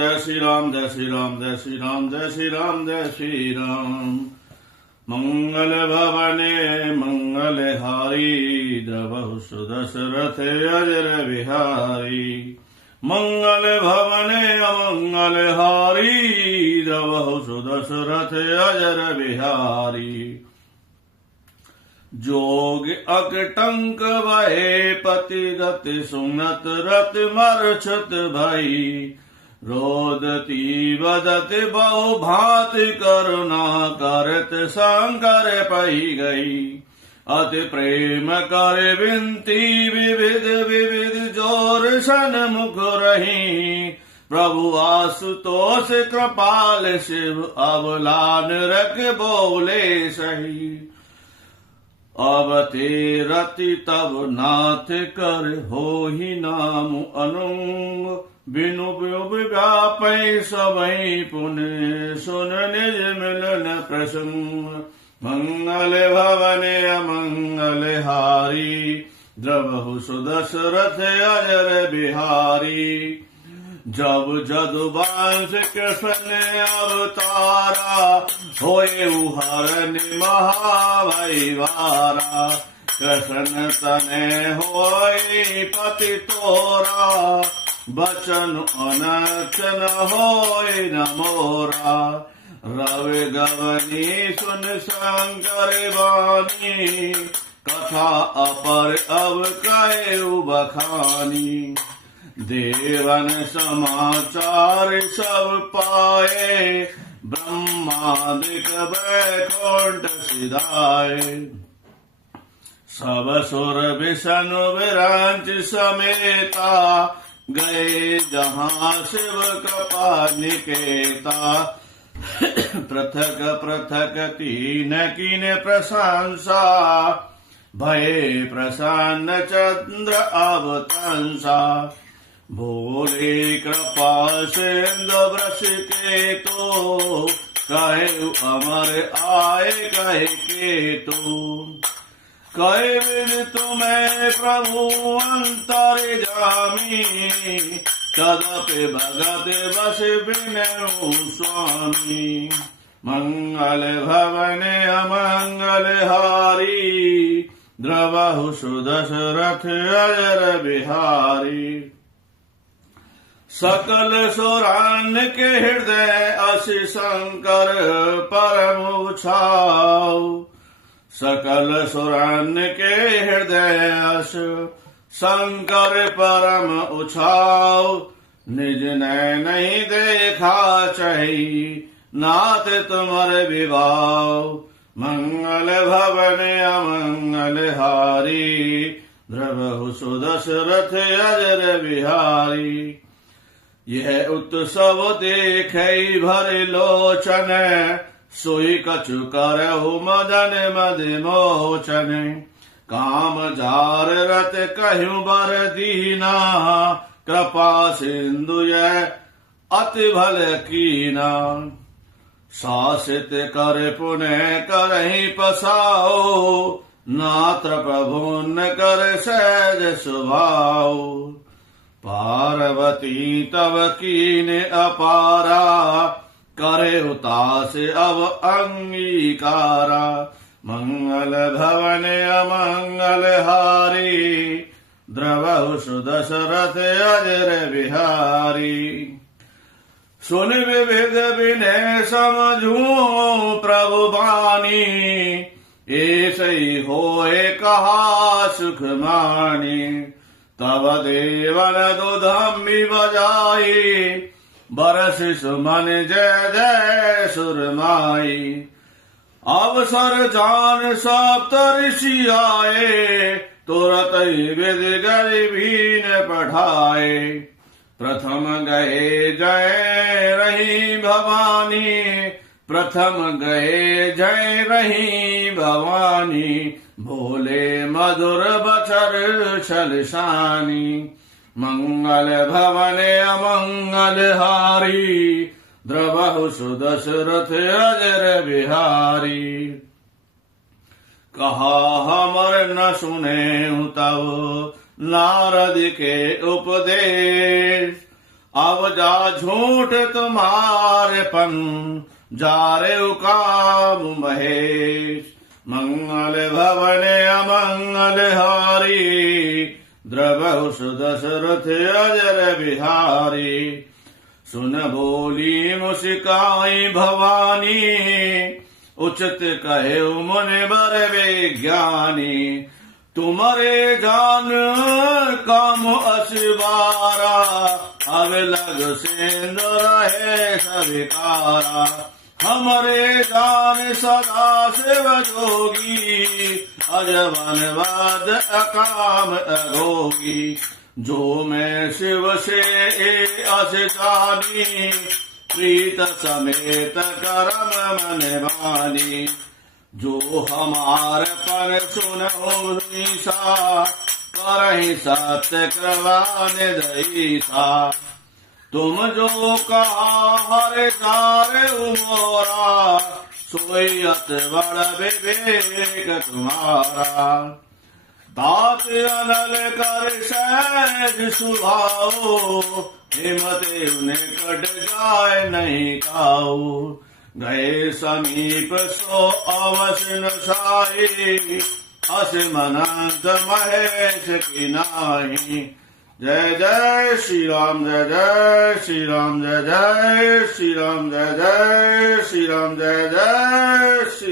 जय श्री राम, जय श्री राम, जय श्री राम, जय श्री राम, जय श्री राम। मंगल भवने मंगल हारी, द्रवहु सुदशरथ अजर बिहारी। मंगल भवने अमंगल हारी, द्रवहु सुदशरथ अजर बिहारी। जोग अकटंक वहे पति गति सुनत रत मरछत भई। रोदती वदति बहु भांति करुणा करत शंकर पई गई। अति प्रेम कर विनती विविध विविध जोर सन्मुख रही। प्रभु आशुतोष कृपाल शिव अवलान रख बोले सही। अब ते रति तब नाथ कर हो ही नाम अनुंग। बिनु व्यापै सबई पुण्य सुन निज मिलन प्रसंग। मंगल भवने अमंगल हारी, द्रवहु सुदशरथ अजर बिहारी। जब जदुवंश कृष्ण अवतारा, होए हरण महाभैवारा। कृष्ण तने होए पति तोरा, बचन अनचन होए न मोरा। रवि गवनी सुन शंकर वाणी, कथा अपर अब कयु बखानी। देवन समाचार सब पाए, ब्रह्मादिक वैकुंठ सिधाए। सब सुर विष्णु विरांच समेता, गए जहाँ शिव कृपा निकेता। पृथक पृथक तीन कीन प्रशंसा, भये प्रसन्न चंद्र अवतंसा। भोले कृपा सिंधु वृष के तो, कहे अमर आए कहे के तो। कहे विद तुम्हें प्रभु अंतर्यामी, तदपि भगत बस बिनु स्वामी। मंगल भवने अमंगल हारी, द्रवहु सुदशरथ अजर बिहारी। सकल सुरान के हृदय असी शंकर परम उछाव। सकल सुरान के हृदय अस शंकर परम उछाव। निज ने नहीं देखा चही, नाथ तुमर विभाव। मंगल भवने अमंगल हारी, द्रवहु सुदशरथ अजर बिहारी। यह उत्सव देखै भर लोचन, सोई कछु करहु मदन मद मोचन। काम जार रत कहूँ बर दीना, कृपा सिंधु यह अति भल कीना। शासित कर पुण्य करहि पसाओ, नात्र प्रभु न कर सहज स्वभाव। पार्वती तब कीन अपारा, करे उतास अब अंगीकारा। मंगल भवने अमंगल हारी, द्रवहु सुदशरथ अजर बिहारी। सुन विविध विनय समझूं प्रभु बानी, ऐसै होए कहा सुख मानी। तब देवन दुधम्बी बजाई, बरसिस मन जय जय सुरमाई। अवसर जान सप्त ऋषि आए, तुरत विद गरीबीन पढ़ाए। प्रथम गए जय रही भवानी, प्रथम गए जय रही भवानी। भोले मधुर बचर छलसानी। मंगल भवने अमंगल हारी, द्रवहु सुदशरथ अजर बिहारी। कहा हमर न सुने तब नारद के उपदेश, अवजा झूठ तुम्हारे पन जारे काम महेश मंगल भवने अमंगल हारी द्रवहु सुदशरथ अजर बिहारी सुन बोली मुस्काई भवानी उचित कहे मुनि बर विज्ञानी तुम्हारे जान काम असिवारा अब लग सिंदूर है सविकारा हमारे जान सदा शिव जोगी अजवन वाद अकाम अगोगी जो मैं शिव से अस जानी प्रीत समेत करम मन मानी जो हमार पर सुनो ईसा करहि सत्य कृपान दईसा तुम जो कहा हर सारे उमोरा सोई अत बड़ विवेक तुम्हारा दात अनल कर सहज सुभाओ हिमते उन्हें कट जाए नहीं खाओ गए समीप सो अवसन साई अस मनंत महेश की नाही जय जय श्री राम जय जय श्री राम जय जय श्री राम जय जय श्री राम जय जय श्री